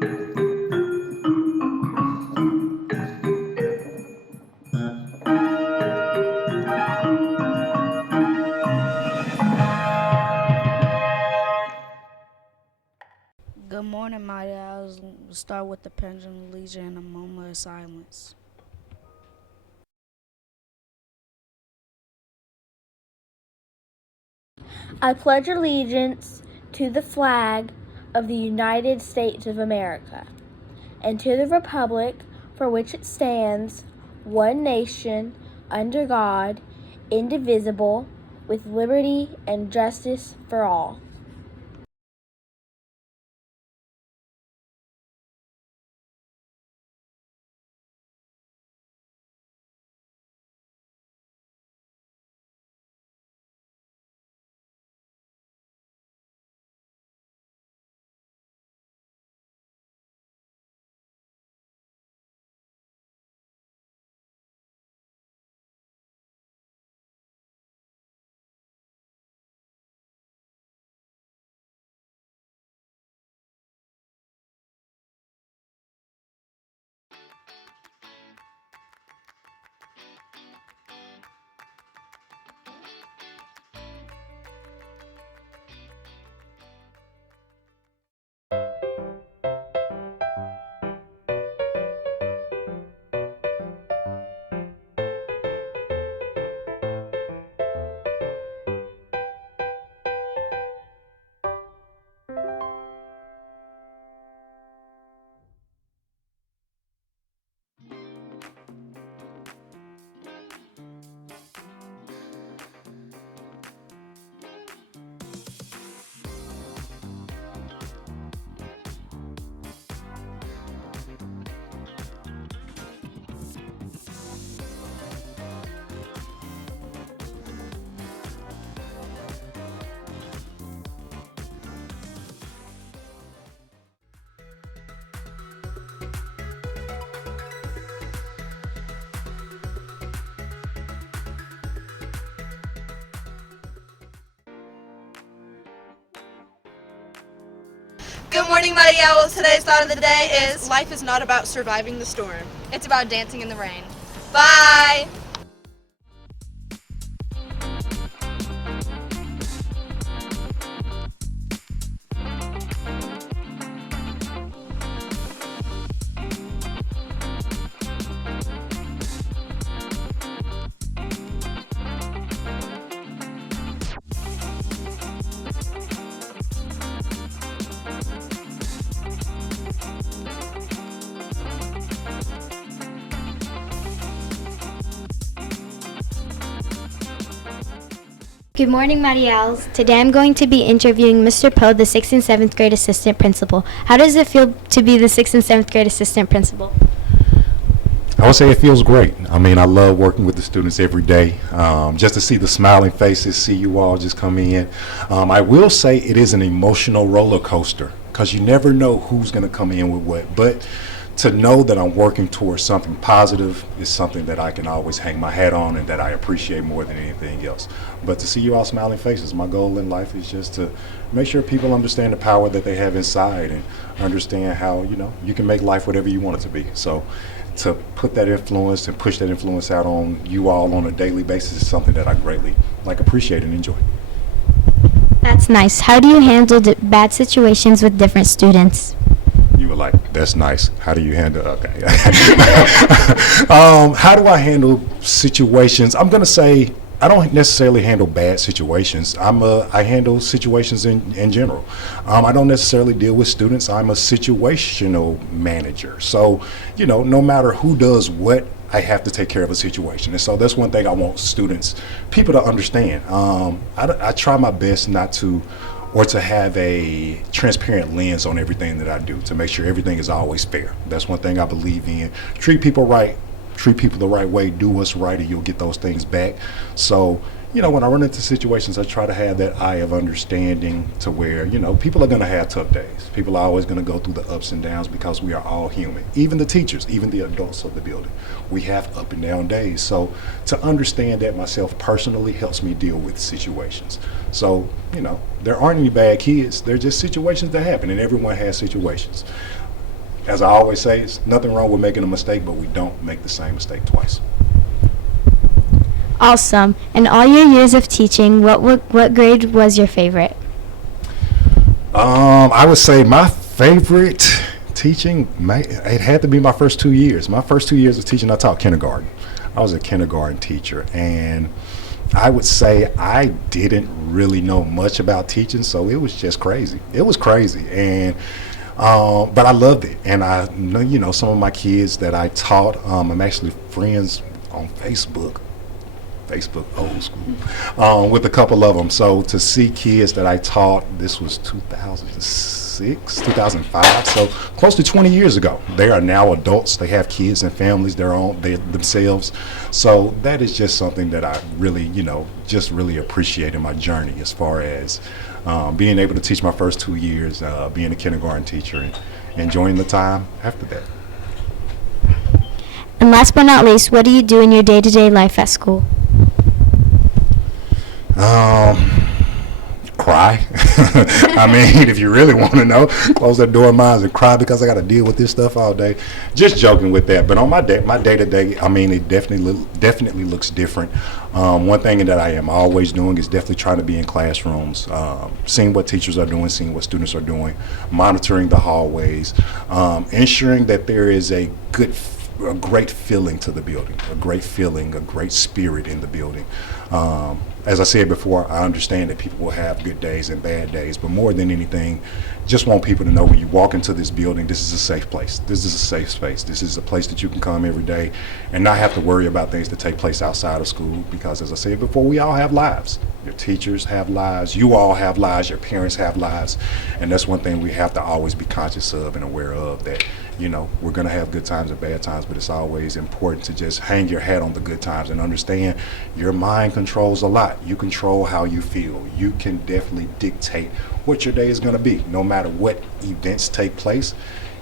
Good morning, my dad. I'll start with the pendulum legion and a moment of silence. I pledge allegiance to the flag of the United States of America and to the republic for which it stands, one nation, under God, indivisible, with liberty and justice for all. Good morning, Mighty Owls. Today's thought of the day is life is not about surviving the storm. It's about dancing in the rain. Bye! Good morning, Mariels. Today I'm going to be interviewing Mr. Poe, the 6th and 7th grade assistant principal. How does it feel to be the 6th and 7th grade assistant principal? I would say it feels great. I mean, I love working with the students every day. Just to see the smiling faces, see you all just come in. I will say it is an emotional roller coaster because you never know who's going to come in with what. But to know that I'm working towards something positive is something that I can always hang my hat on and that I appreciate more than anything else. But to see you all smiling faces, my goal in life is just to make sure people understand the power that they have inside and understand how, you can make life whatever you want it to be. So to put that influence and push that influence out on you all on a daily basis is something that I greatly appreciate and enjoy. That's nice. How do you handle bad situations with different students? You were like, that's nice. How do you handle, okay. How do I handle situations? I'm going to say I don't necessarily handle bad situations. I handle situations in general. I don't necessarily deal with students. I'm a situational manager. So, no matter who does what, I have to take care of a situation. And so that's one thing I want people to understand. I try my best not to, or to have a transparent lens on everything that I do, to make sure everything is always fair. That's one thing I believe in. Treat people right, treat people the right way, do what's right, and you'll get those things back. So, when I run into situations, I try to have that eye of understanding to where, people are going to have tough days. People are always going to go through the ups and downs because we are all human. Even the teachers, even the adults of the building, we have up and down days. So to understand that myself personally helps me deal with situations. So, there aren't any bad kids. They're just situations that happen, and everyone has situations. as I always say, it's nothing wrong with making a mistake, but we don't make the same mistake twice. Awesome. In all your years of teaching, what grade was your favorite? I would say my favorite teaching, it had to be my first 2 years. My first 2 years of teaching, I taught kindergarten. I was a kindergarten teacher, and I would say I didn't really know much about teaching, so it was just crazy. It was crazy, and but I loved it. And I know, some of my kids that I taught, I'm actually friends on Facebook old school, with a couple of them. So to see kids that I taught, this was 2006, 2005, so close to 20 years ago. They are now adults. They have kids and families, they themselves. So that is just something that I really, just really appreciate in my journey as far as being able to teach my first 2 years, being a kindergarten teacher, and enjoying the time after that. And last but not least, what do you do in your day-to-day life at school? Cry. I mean, if you really want to know, close that door of mine and cry because I got to deal with this stuff all day. Just joking with that. But on my day-to-day, I mean, it definitely looks different. One thing that I am always doing is definitely trying to be in classrooms, seeing what teachers are doing, seeing what students are doing, monitoring the hallways, ensuring that there is a great feeling to the building, a great feeling, a great spirit in the building. As I said before, I understand that people will have good days and bad days, but more than anything, just want people to know when you walk into this building, this is a safe place. This is a safe space. This is a place that you can come every day and not have to worry about things that take place outside of school, because as I said before, we all have lives. Your teachers have lives, you all have lives, your parents have lives, and that's one thing we have to always be conscious of and aware of, that we're going to have good times and bad times, but it's always important to just hang your hat on the good times and understand your mind controls a lot. You control how you feel. You can definitely dictate what your day is going to be. No matter what events take place,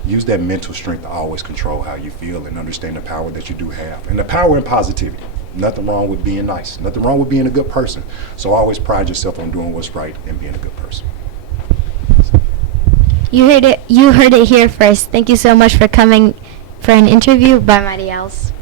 use that mental strength to always control how you feel and understand the power that you do have. And the power in positivity. Nothing wrong with being nice. Nothing wrong with being a good person. So always pride yourself on doing what's right and being a good person. You heard it here first. Thank you so much for coming for an interview by Mariels.